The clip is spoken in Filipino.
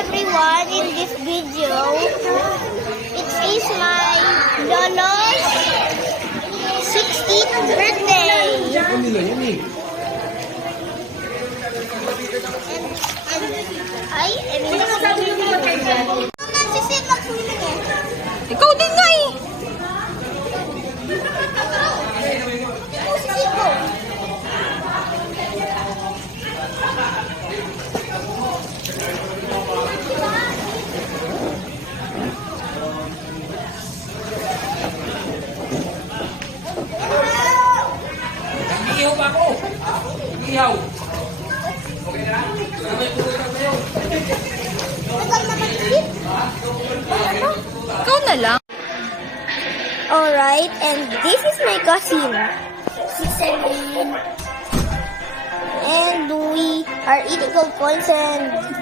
everyone, in this video, it is my lolo's 16th birthday. Ikaw din nga eh. Ihaw pa ako. Ihaw. Okay na? Ikaw na lang. Alright, and this is my cousin, si Celine. And we are eating popcorn and